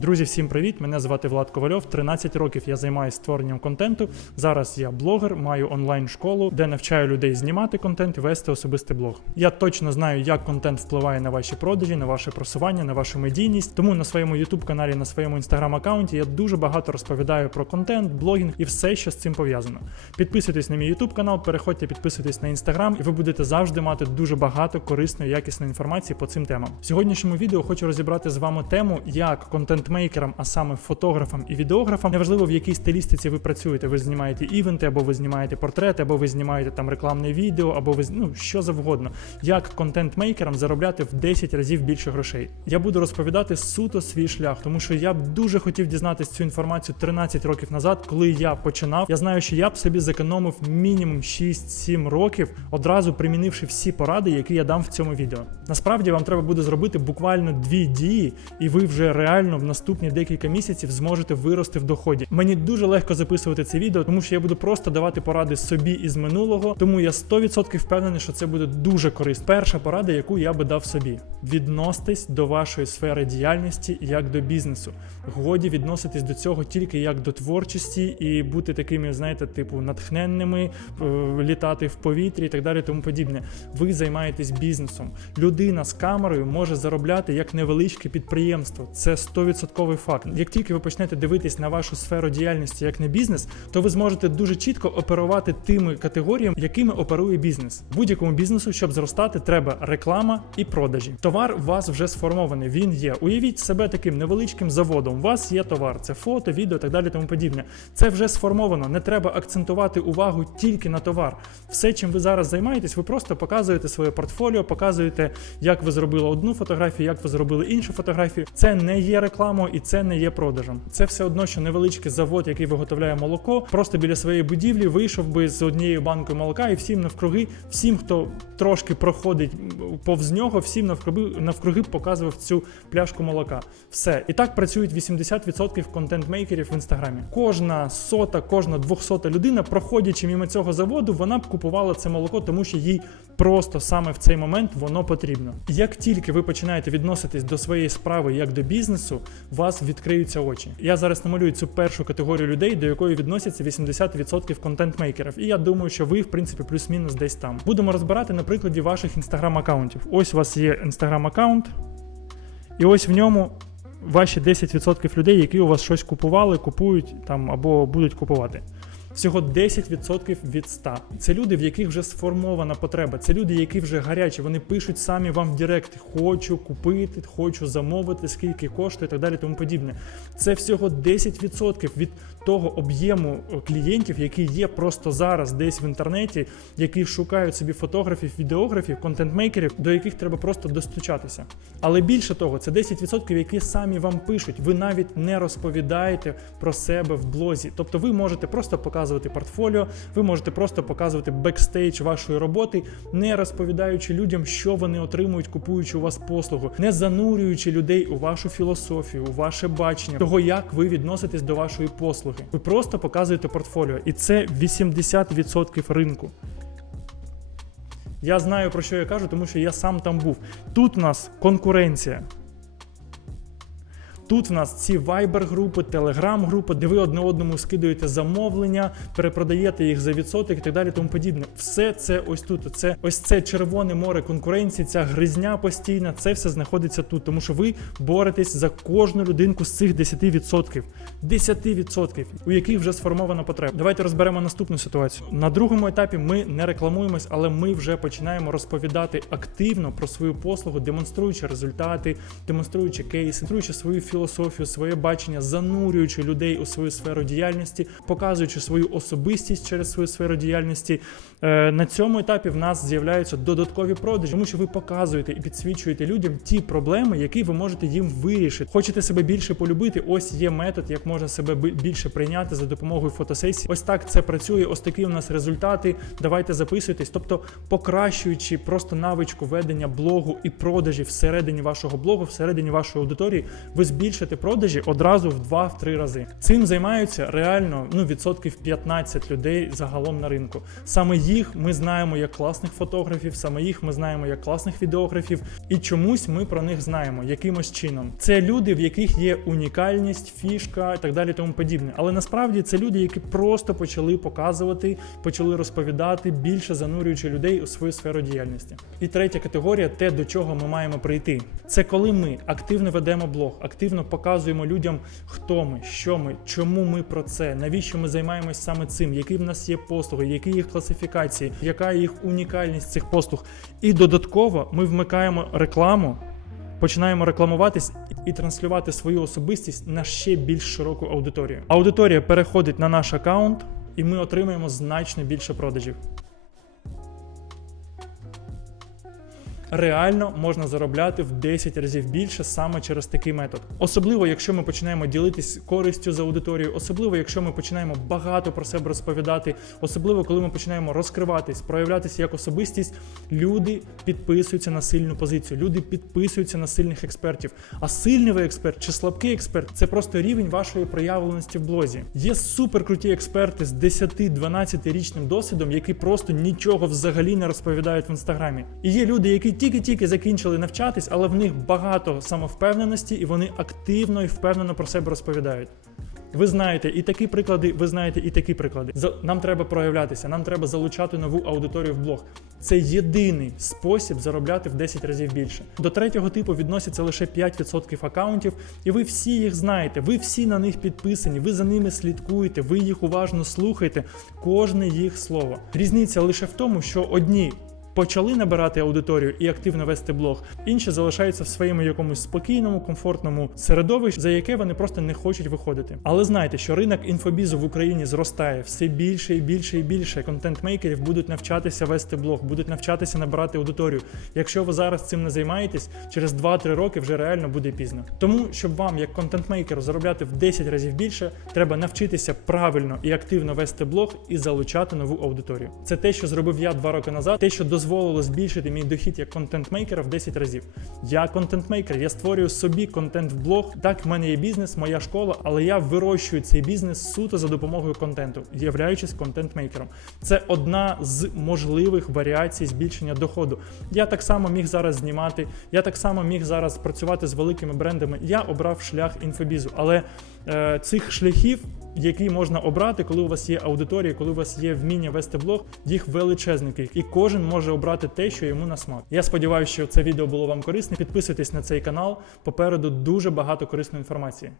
Друзі, всім привіт! Мене звати Влад Ковальов. 13 років я займаюся створенням контенту. Зараз я блогер, маю онлайн-школу, де навчаю людей знімати контент і вести особистий блог. Я точно знаю, як контент впливає на ваші продажі, на ваше просування, на вашу медійність. Тому на своєму youtube каналі, на своєму інстаграм аккаунті я дуже багато розповідаю про контент, блогінг і все, що з цим пов'язано. Підписуйтесь на мій youtube канал, переходьте, підписуйтесь на інстаграм, і ви будете завжди мати дуже багато корисної, якісної інформації по цим темам. В сьогоднішньому відео хочу розібрати з вами тему, як контент-мейкерам, а саме фотографам і відеографам, неважливо в якій стилістиці ви працюєте. Ви знімаєте івенти, або ви знімаєте портрети, або ви знімаєте там рекламне відео, або ви ну що завгодно. Як контент-мейкерам заробляти в 10 разів більше грошей. Я буду розповідати суто свій шлях, тому що я б дуже хотів дізнатися цю інформацію 13 років назад, коли я починав. Я знаю, що я б собі зекономив мінімум 6-7 років, одразу примінивши всі поради, які я дам в цьому відео. Насправді вам треба буде зробити буквально дві дії, і ви вже реально в наступні декілька місяців зможете вирости в доході. Мені дуже легко записувати це відео, тому що я буду просто давати поради собі із минулого, тому я 100% впевнений, що це буде дуже корисно. Перша порада, яку я би дав собі: відноситесь до вашої сфери діяльності як до бізнесу. Годі відноситись до цього тільки як до творчості і бути такими, знаєте, типу натхненними, е, літати в повітрі і так далі. Тому подібне. Ви займаєтесь бізнесом. Людина з камерою може заробляти як невеличке підприємство. Це 100% факт. Як тільки ви почнете дивитись на вашу сферу діяльності як на бізнес, то ви зможете дуже чітко оперувати тими категоріями, якими оперує бізнес. Будь-якому бізнесу, щоб зростати, треба реклама і продажі. Товар у вас вже сформований. Він є. Уявіть себе таким невеличким заводом. У вас є товар, це фото, відео, так далі, тому подібне. Це вже сформовано. Не треба акцентувати увагу тільки на товар. Все, чим ви зараз займаєтесь, ви просто показуєте своє портфоліо, показуєте, як ви зробили одну фотографію, як ви зробили іншу фотографію. Це не є рекламою і це не є продажем. Це все одно, що невеличкий завод, який виготовляє молоко, просто біля своєї будівлі вийшов би з однією банкою молока, і всім навкруги, всім, хто трошки проходить повз нього, всім навкруги, навкруги показував цю пляшку молока. Все. І так працюють 80% контент-мейкерів в інстаграмі. Кожна сота, кожна двохсота людина, проходячи мимо цього заводу, вона б купувала це молоко, тому що їй просто саме в цей момент воно потрібно. Як тільки ви починаєте відноситись до своєї справи як до бізнесу, у вас відкриються очі. Я зараз намалюю цю першу категорію людей, до якої відносяться 80% контент-мейкерів. І я думаю, що ви, в принципі, плюс-мінус десь там. Будемо розбирати на прикладі ваших інстаграм-аккаунтів. Ось у вас є інстаграм-аккаунт, і ось в ньому. Ваші 10% людей, які у вас щось купували, купують там або будуть купувати. Всього 10% від 100. Це люди, в яких вже сформована потреба. Це люди, які вже гарячі. Вони пишуть самі вам в Директ: хочу купити, хочу замовити, скільки коштує і так далі. Тому подібне. Це всього 10% від того об'єму клієнтів, які є просто зараз десь в інтернеті, які шукають собі фотографів, відеографів, контент-мейкерів, до яких треба просто достучатися. Але більше того, це 10%, які самі вам пишуть. Ви навіть не розповідаєте про себе в блозі. Тобто ви можете просто показувати портфоліо, ви можете просто показувати бекстейдж вашої роботи, не розповідаючи людям, що вони отримують, купуючи у вас послугу, не занурюючи людей у вашу філософію, у ваше бачення того, як ви відноситесь до вашої послуги. Ви просто показуєте портфоліо, і це 80% ринку. Я знаю про що я кажу, тому що я сам там був. Тут у нас конкуренція. Тут в нас ці вайбер-групи, телеграм-групи, де ви одне одному скидуєте замовлення, перепродаєте їх за відсоток і так далі. Тому подібне. Все це ось тут. Це ось це червоне море конкуренції, ця гризня постійна. Це все знаходиться тут, тому що ви боретесь за кожну людинку з цих 10%. 10%, у яких вже сформована потреба. Давайте розберемо наступну ситуацію. На другому етапі ми не рекламуємось, але ми вже починаємо розповідати активно про свою послугу, демонструючи результати, демонструючи кейси, демонструючи свою філософію, своє бачення, занурюючи людей у свою сферу діяльності, показуючи свою особистість через свою сферу діяльності. Е, На цьому етапі в нас з'являються додаткові продажі, тому що ви показуєте і підсвічуєте людям ті проблеми, які ви можете їм вирішити. Хочете себе більше полюбити? Ось є метод, як можна себе більше прийняти за допомогою фотосесії. Ось так це працює. Ось такі у нас результати. Давайте записуйтесь. Тобто, покращуючи просто навичку ведення блогу і продажі всередині вашого блогу, всередині вашої аудиторії, ви збільшуєте збільшити продажі одразу в 2-3 рази. Цим займаються реально ну відсотків 15 людей загалом на ринку. Саме їх ми знаємо як класних фотографів, саме їх ми знаємо як класних відеографів, і чомусь ми про них знаємо якимось чином. Це люди, в яких є унікальність, фішка і так далі, тому подібне. Але насправді це люди, які просто почали показувати, почали розповідати, більше занурюючи людей у свою сферу діяльності. І третя категорія те, до чого ми маємо прийти. Це коли ми активно ведемо блог, активно показуємо людям, хто ми, що ми, чому ми про це, навіщо ми займаємось саме цим, які в нас є послуги, які їх класифікації, яка їх унікальність цих послуг. І додатково ми вмикаємо рекламу. Починаємо рекламуватись і транслювати свою особистість на ще більш широку аудиторію. Аудиторія переходить на наш аккаунт, і ми отримаємо значно більше продажів. Реально можна заробляти в 10 разів більше саме через такий метод. Особливо, якщо ми починаємо ділитись користю з аудиторією, особливо, якщо ми починаємо багато про себе розповідати, особливо, коли ми починаємо розкриватись, проявлятися як особистість, люди підписуються на сильну позицію, люди підписуються на сильних експертів. А сильний ви експерт чи слабкий експерт це просто рівень вашої проявленості в блозі. Є суперкруті експерти з 10-12 річним досвідом, які просто нічого взагалі не розповідають в інстаграмі. І є люди, які тільки-тільки закінчили навчатись, але в них багато самовпевненості, і вони активно і впевнено про себе розповідають. Ви знаєте і такі приклади, ви знаєте і такі приклади. Нам треба проявлятися, нам треба залучати нову аудиторію в блог. Це єдиний спосіб заробляти в 10 разів більше. До третього типу відносяться лише 5% акаунтів, і ви всі їх знаєте, ви всі на них підписані, ви за ними слідкуєте, ви їх уважно слухаєте, кожне їх слово. Різниця лише в тому, що одні почали набирати аудиторію і активно вести блог, інші залишаються в своєму якомусь спокійному, комфортному середовищі, за яке вони просто не хочуть виходити. Але знайте, що ринок інфобізу в Україні зростає все більше і більше і більше. Контент-мейкерів будуть навчатися вести блог, будуть навчатися набирати аудиторію. Якщо ви зараз цим не займаєтесь, через 2-3 роки вже реально буде пізно. Тому, щоб вам, як контент-мейкеру, заробляти в 10 разів більше, треба навчитися правильно і активно вести блог і залучати нову аудиторію. Це те, що зробив я два роки назад, те, що дозволило збільшити мій дохід як контент-мейкера в 10 разів. Я контент-мейкер, я створюю собі контент в блог. Так, в мене є бізнес, моя школа, але я вирощую цей бізнес суто за допомогою контенту, являючись контент-мейкером. Це одна з можливих варіацій збільшення доходу. Я так само міг зараз знімати, я так само міг зараз працювати з великими брендами. Я обрав шлях інфобізу, але е, цих шляхів. Які можна обрати, коли у вас є аудиторія, коли у вас є вміння вести блог, їх величезний і кожен може обрати те, що йому на смак. Я сподіваюся, що це відео було вам корисне. Підписуйтесь на цей канал. Попереду дуже багато корисної інформації.